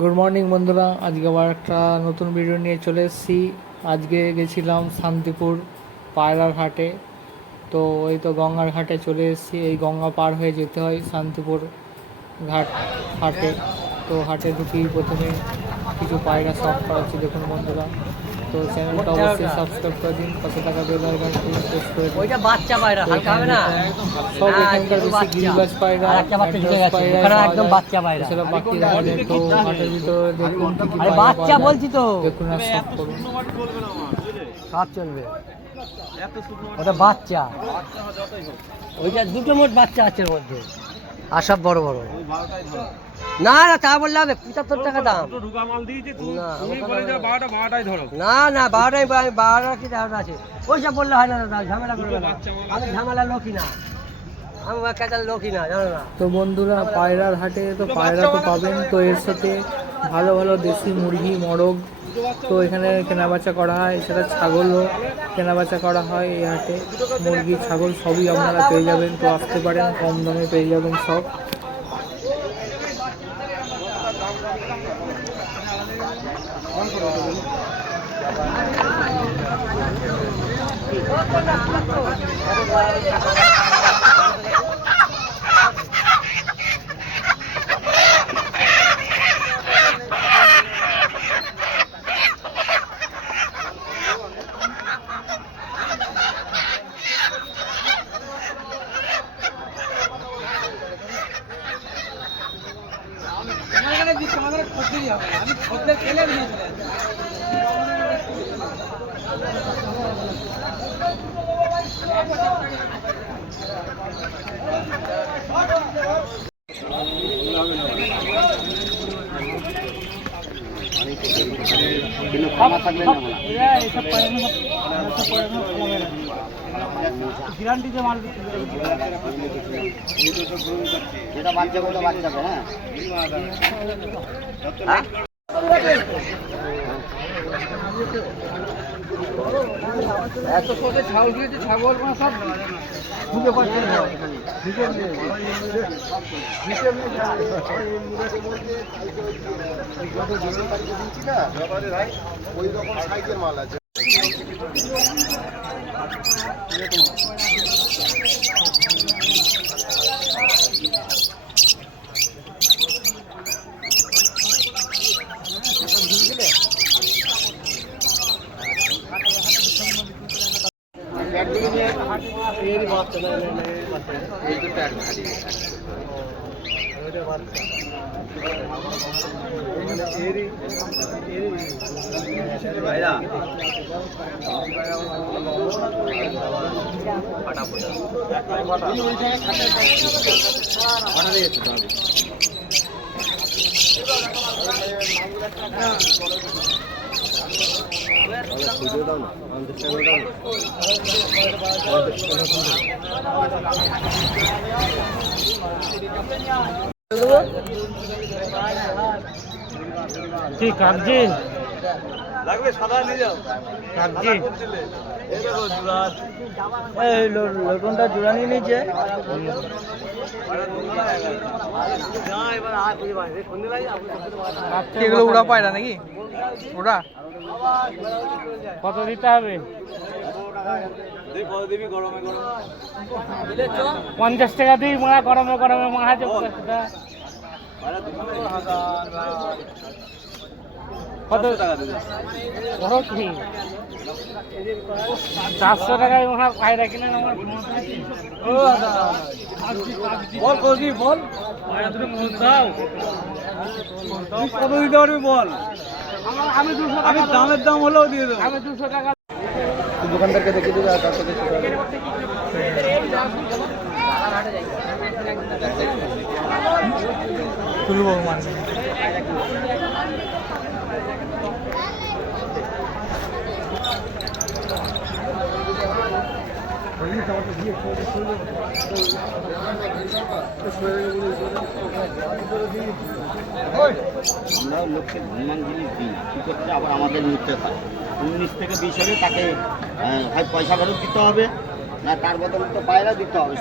Good morning বন্ধুরা। আজকে আবার একটা নতুন ভিডিও নিয়ে চলে এসেছি। আজকে গেছিলাম শান্তিপুর পায়রার ঘাটে তো ওই তো গঙ্গার ঘাটে চলে এসেছি। এই গঙ্গা পার হয়ে যেতে হয় শান্তিপুর ঘাট হাটে। তো হাটে ঢুকি প্রথমে কিছু পায়রা শখ করাচ্ছি দেখুন বন্ধুরা। তো চ্যানেলটা অবশ্যই সাবস্ক্রাইব করে দিন পাশে থাকা বেল আইকনটি প্রেস করে দিন। ওইটা বাচ্চা পায়রা হালকা হবে না? সব না, এখানকার বেশি বাচ্চা। গিরিবাজ পায়রা আর একটা বাচ্চা ঢুকে গেছে। ওখানে একদম। বাচ্চা পায়রা। এছাড়া বাকি রাখলে তো হাটের ভিতরে দেখুন কি কি আরে পায়রা বাচ্চা বলছি তো। দেখুন আর সব করুন। সব চলবে ওটা বাচ্চা। ওইটা দুটো মোট বাচ্চা আছে মধ্যে। আর সব বড় বড়। না না তা বললে হবে পঁচাত্তর টাকা দাম। না, না না বারোটাই বারোটা কি দাম আছে? ওই সব বললে হয় না দাদা ঝামেলা করবে না। আমি ঝামেলা লোকই না। আমি কাজার লোকই না জানো না। তো বন্ধুরা পায়রার হাটে তো পায়রা তো পাবেন তো এর সাথে ভালো ভালো দেশি মুরগি, মরগ। তো এখানে কেনাবেচা করা হয় এছাড়া ছাগলও কেনাবেচা করা হয় এই হাটে। মুরগি, ছাগল সবই আপনারা পেয়ে যাবেন, তো আসতে পারেন, কম দামে পেয়ে যাবেন সব। কিন্তু ক্ষমা থাকলে না বলা যেটা বাচ্চা হ্যাঁ এত ছোট ছাগল দিয়েছে ছাগল মানে সব খুঁজে পাচ্ছে না ওই রকম সাইজের মাল আছে ఫటాఫట কি কাগজি লাগবে সাদা নিয়ে যাও। কাগজি এই লটনটা জোড়া নিয়ে নিয়েছে। এগুলো উড়া পায়রা নাকি? কত দিতে হবে? পঞ্চাশ টাকা দিই মারা গরমে গরমে মারা কত? টাকা কি? চারশো পায়রা কিনে আমার বল বল। দাও? কত দিতে পারবি বল? আমি দুশো আমি দামের দাম হলেও দিয়ে দেবো। আমি দুশো টাকা দোকানদারকে দেখে দেবে আর তার সাথে তুলবো মানে আমরা লোককে ধনমান জিনিস দিই কী করতে আবার আমাদের নিতে হয়। উনিশ থেকে বিশ হলে তাকে আহ, হয় পয়সা ফেরত দিতে হবে না তার বদলে তো পায়রা দিতে হবে।